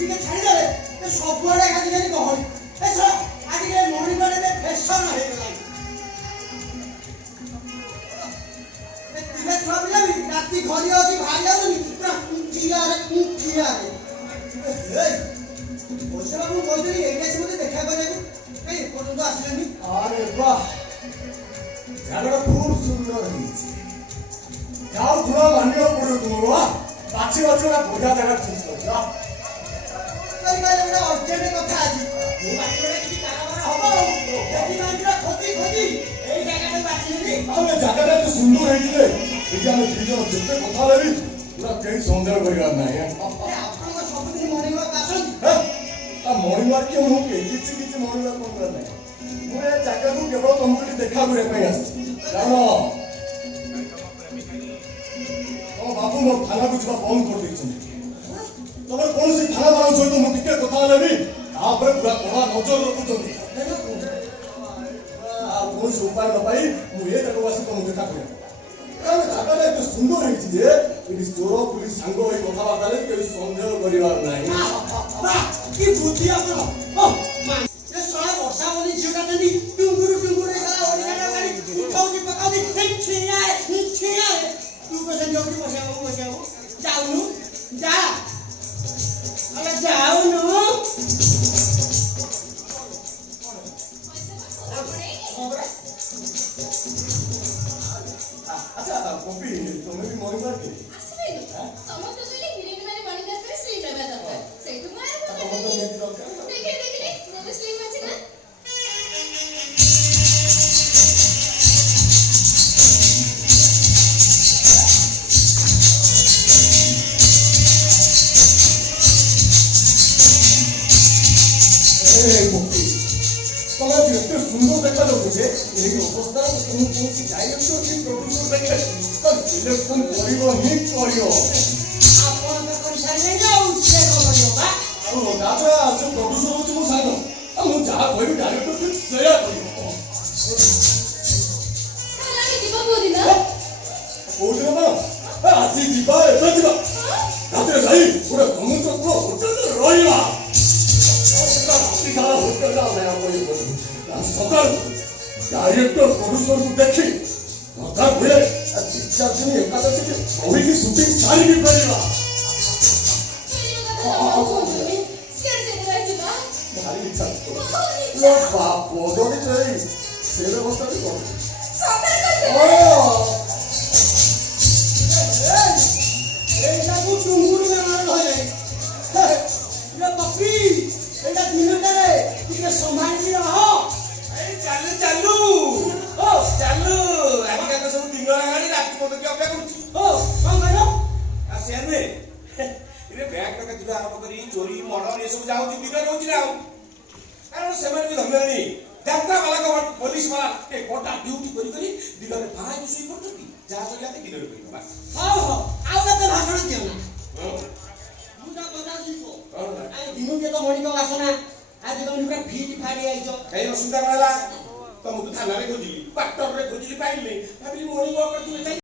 ଟିକେ ଛାଡ଼ିଦେଲେ ଏ ସବୁଆଡ଼େ ଖାଲି ଗହଳି। ଏ ଶଳା ଆଜିକାଲି ମଣିଷରେ ଫ୍ୟାସନ୍ ହେଇଗଲାଣି। ଛୁଆ ପିଲା ବି ରାତି ଘରେ ଅଛି ଭାଇ ଯାଉନି ପୁରା ଠିଆରେ ପଇସା ବାବୁ କହିଥିଲି ଏଇଟା ମତେ ଦେଖା କରିବାକୁ କାଇଁ ଏପର୍ଯ୍ୟନ୍ତ ଆସିଲେନି। अरे वाह ଜାଗାଟା ଖୁବ୍ ସୁନ୍ଦର ହେଇଛି। ଯାଉ ଧୂଳ ମାନିବାକୁ ପଡ଼ିବ ତୁମକୁ। ବାଛି ବାଛି ଗୋଟେ ବଢ଼ିଆ ଜାଗା ଚୁଜ୍ କରିଛ। ଗୋଟେ ଅର୍ଜେଣ୍ଟ କଥା ଅଛି। ମୁଁ ବାଛିବାରେ କିଛି କାରବାର ହବ ଆଉ ସେଥିପାଇଁ ଖୋଜି ଖୋଜି ଏଇ ଜାଗାଟା ବାଛିଲି। ଆଉ ଏ ଜାଗାଟା ଏତେ ସୁନ୍ଦର ହେଇଛି ଯେ ଏଠି ଆମେ ଦି ଜଣ ଯେତେ କଥା ହେଲେ ବି ପୁରା କେହି ସନ୍ଦେହ କରିବାର ନାହିଁ। ଆପଣଙ୍କ ସବୁଦିନ ମର୍ଣ୍ଣିଂ ୱାକ୍ ଆସନ୍ତି? ମର୍ଣ୍ଣିଂ ୱାକ୍ କିଏ ମୁଁ କିଏ କିଛି ମର୍ଣ୍ଣିଂ ୱାକ୍ କରିବାର ନାହିଁ। ମୁଁ ଏ ଜାଗାକୁ କେବଳ ତମକୁ ଏଠି ଦେଖା କରିବା ପାଇଁ ଆସିଛି। କାରଣ ତମ ବାବୁ ମୋ ଥାନାକୁ ଯିବା ବନ୍ଦ କରିଦେଇଛନ୍ତି। ତମେ କୌଣସି ଥାନା ମାନଙ୍କ ସହିତ ମୁଁ ଟିକେ କଥା ହେଲେ ବି ତାପରେ ପୁରା କଡ଼ା ନଜର ରଖୁଛନ୍ତି। ଆଉ କୌଣସି ଉପାୟ ନ ପାଇ ମୁଁ ଏ ଜାଗାକୁ ଆସି ତମକୁ ଦେଖା କରିବା। କାରଣ ଜାଗାଟା ଏତେ ସୁନ୍ଦର ହେଇଛି ଯେ ଏଠି ଚୋର ପୁଲିସ ସାଙ୍ଗ ହୋଇ କଥାବାର୍ତ୍ତାରେ କେହି ସନ୍ଦେହ କରିବାର ନାହିଁ। କି ବୁଦ୍ଧି ଆପଣ। ବର୍ଷା ବୋଲି ଝିଅ କାଟନ୍ତି ଟୁଙ୍ଗୁରୁ ଉଠାଉଛି ପକାଉଛି ତୁ ପଛରେ ଯୋଉଠି ବସିବାକୁ ଯାଉନୁ ଯା ଯାଉନୁ। ଆଚ୍ଛା ପପି ତମେ ବି ମର୍ଣ୍ଣିଂ ୱାକ୍ ସମସ୍ତେ କହିଲେ ହିରୋଇନ ମାନେ ମର୍ଣ୍ଣିଂ ୱାକ୍ କରି ସ୍ଲିମ୍ ହେବା ଦରକାର। ସେଇଠୁ ମୁଁ ଆରମ୍ଭ ତମର ତ ନିହାତି ଦରକାର। ଦେଖିଲି ମୁଁ ବି ସ୍ଲିମ୍ ଅଛି ନା। ତମେ ଏତେ ସୁନ୍ଦର ଦେଖାଯାଉଛି ଯେ ଏହି ଅବସ୍ଥାରେ ମୁଁ କୌଣସି ଡାଇରେକ୍ଟର କି ପ୍ରଡ୍ୟୁସର ଦେଖେ ସିଲେକ୍ସନ କରିବ ହିଁ କରିବ। ଆପଣ କରିସାରିଲେଣି ଆଉ ସେ କରିବ ବା। ଆଉ ଦାଦା ଯୋଉ ପ୍ରଡ୍ୟୁସର ହଉଛି ମୋ ସାଙ୍ଗ। ଆଉ ମୁଁ ଯାହା କହିବି ଡାଇରେକ୍ଟର ଠିକ୍ ସେଇଆ କରିବ। ତାହେଲେ ଆମେ ଯିବା କୋଉଦିନ? କୋଉଦିନ କଣ ଆଜି ଯିବା ଏବେ ଯିବା। ରାତିରେ ଯାଇ ଗୋଟେ ସମୁଦ୍ର କୂଳ ହୋଟେଲରେ ରହିବା। ରାତି ସାରା ହୋଟେଲରେ ଆମେ ସକାଳୁ ଡାଇରେକ୍ଟର ପ୍ରଡ୍ୟୁସରକୁ ଦେଖି କଥା ହୁଏ 3-4 ଦିନ ଏକାଦଶୀ ରହିକି ସୁଟିଂ ସାରିକି ପାରିବା। ଭାରି ଇଚ୍ଛା ବାପ ଯଦି ସେ ବ୍ୟବସ୍ଥା ବି କରୁ। এইটাକୁ ଟୁଙ୍ଗୁରୁ ଧରେ ପପି ଏଇଟା ଦିନଟାରେ ଟିକେ ସମ୍ଭାଳିକି ରହ। ଚାଲୁ ଆଜିକାଲି ସବୁ ଦିନ ହେଲାଣି ରାତି ପର୍ଯ୍ୟନ୍ତ ଅପେକ୍ଷା କରୁଛି। କଣ କହିଲ? ଆସିଆ ନୁହେଁ ବ୍ୟାଙ୍କ ଡକାୟତିଠୁ ଆରମ୍ଭ କରି ଚୋରି ମର୍ଡର ଏସବୁ ଯାଉଛି ଦିନରେ ରହୁଛି ନା ଆଉ। କାରଣ ସେମାନେ ବି ଧରିଲେଣି ଯାତ୍ରା ବାଲାଙ୍କ ପୋଲିସ ବାଲା କଟା ଡ୍ୟୁଟି କରି ଦିନରେ ବାହାରି ଶୋଇ ପଡୁଛନ୍ତି। ଯାହା ସରିଲା ଦିନରେ କରିବ ବାସ୍। ହଉ ଆଉ ଏତେ ଭାଷଣ ଦିଅ ନା। ମୁଁ ଯା କଥା ଦିନକୁ ତ ମଣିକ ବାସନା ଆଜି ତମେ ପୁରା ଫିଟ୍ ଫାଡ଼ି ଆଇଛ। କାହିଁ ଅସୁବିଧା କଣ ହେଲା? ତମକୁ ଥାନାରେ ଖୋଜିଲି କ୍ୱାର୍ଟରରେ ଖୋଜିଲି ପାଇଲି ଭାବିଲି ମର୍ଣ୍ଣିଂ ୱାକ୍